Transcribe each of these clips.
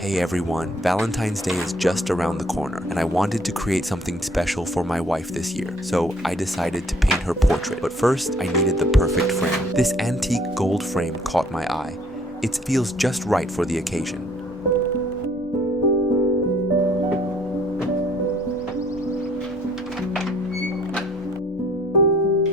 Hey everyone, Valentine's Day is just around the corner, and I wanted to create something special for my wife this year, so I decided to paint her portrait. But first, I needed the perfect frame. This antique gold frame caught my eye. It feels just right for the occasion.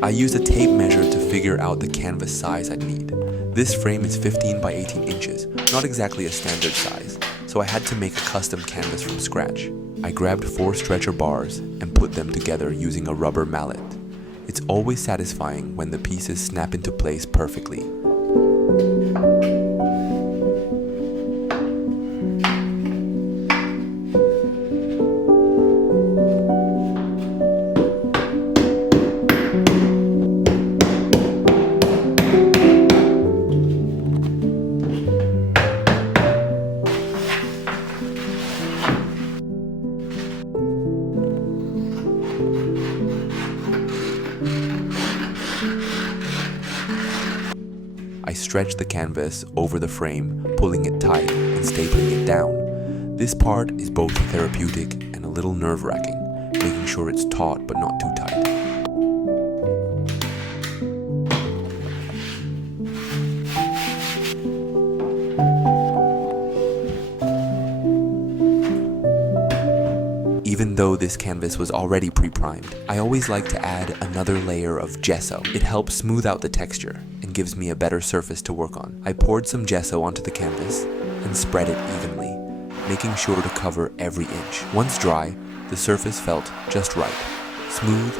I used a tape measure to figure out the canvas size I'd need. This frame is 15 by 18 inches, not exactly a standard size, so I had to make a custom canvas from scratch. I grabbed 4 stretcher bars and put them together using a rubber mallet. It's always satisfying when the pieces snap into place perfectly. I stretched the canvas over the frame, pulling it tight and stapling it down. This part is both therapeutic and a little nerve-wracking, making sure it's taut but not too tight. Even though this canvas was already pre-primed, I always like to add another layer of gesso. It helps smooth out the texture and gives me a better surface to work on. I poured some gesso onto the canvas and spread it evenly, making sure to cover every inch. Once dry, the surface felt just right, smooth,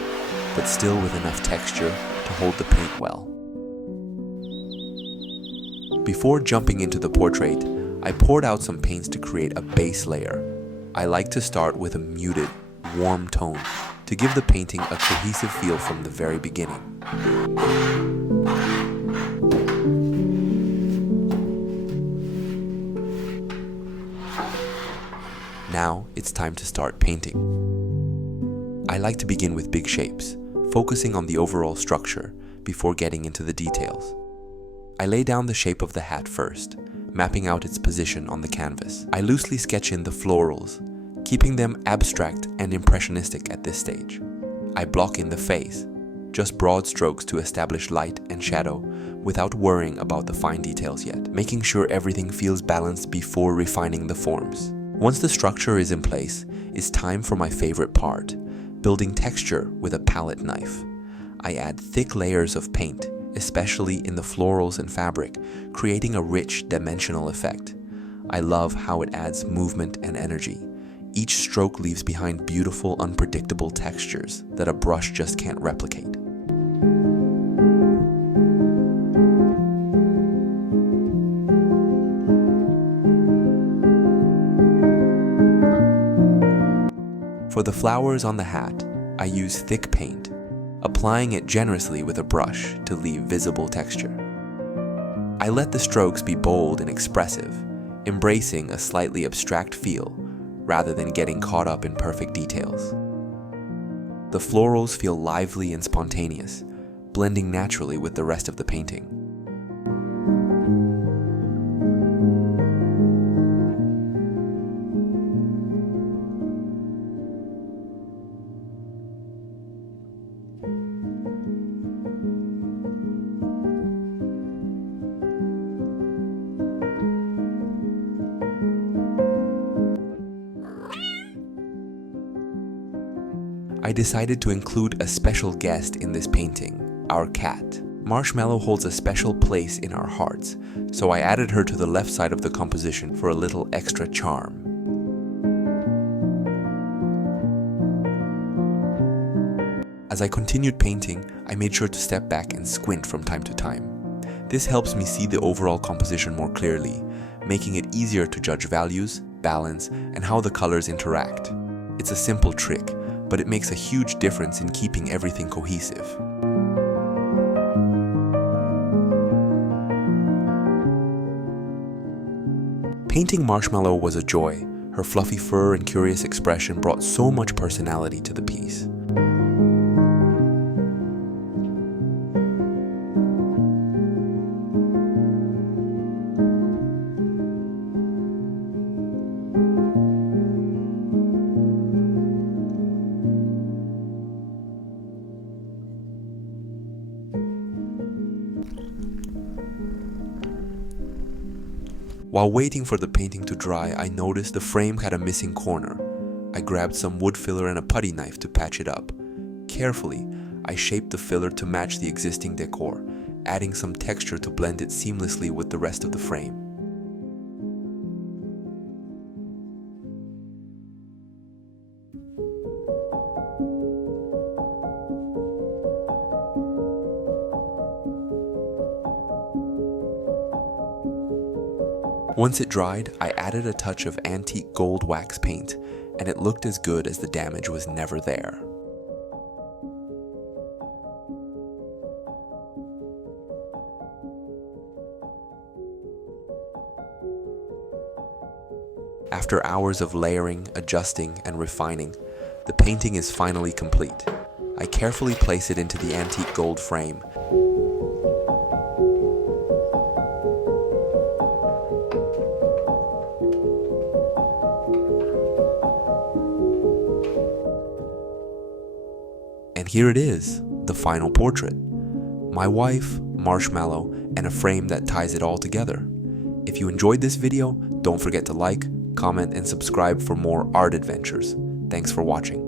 but still with enough texture to hold the paint well. Before jumping into the portrait, I poured out some paints to create a base layer. I like to start with a muted, warm tone to give the painting a cohesive feel from the very beginning. Now it's time to start painting. I like to begin with big shapes, focusing on the overall structure before getting into the details. I lay down the shape of the hat first, mapping out its position on the canvas. I loosely sketch in the florals, keeping them abstract and impressionistic at this stage. I block in the face, just broad strokes to establish light and shadow without worrying about the fine details yet, making sure everything feels balanced before refining the forms. Once the structure is in place, it's time for my favorite part, building texture with a palette knife. I add thick layers of paint, especially in the florals and fabric, creating a rich, dimensional effect. I love how it adds movement and energy. Each stroke leaves behind beautiful, unpredictable textures that a brush just can't replicate. For the flowers on the hat, I use thick paint, applying it generously with a brush to leave visible texture. I let the strokes be bold and expressive, embracing a slightly abstract feel rather than getting caught up in perfect details. The florals feel lively and spontaneous, blending naturally with the rest of the painting. I decided to include a special guest in this painting, our cat. Marshmallow holds a special place in our hearts, so I added her to the left side of the composition for a little extra charm. As I continued painting, I made sure to step back and squint from time to time. This helps me see the overall composition more clearly, making it easier to judge values, balance, and how the colors interact. It's a simple trick, but it makes a huge difference in keeping everything cohesive. Painting Marshmallow was a joy. Her fluffy fur and curious expression brought so much personality to the piece. While waiting for the painting to dry, I noticed the frame had a missing corner. I grabbed some wood filler and a putty knife to patch it up. Carefully, I shaped the filler to match the existing decor, adding some texture to blend it seamlessly with the rest of the frame. Once it dried, I added a touch of antique gold wax paint, and it looked as good as the damage was never there. After hours of layering, adjusting, and refining, the painting is finally complete. I carefully place it into the antique gold frame. And here it is, the final portrait. My wife, Marshmallow, and a frame that ties it all together. If you enjoyed this video, don't forget to like, comment, and subscribe for more art adventures. Thanks for watching.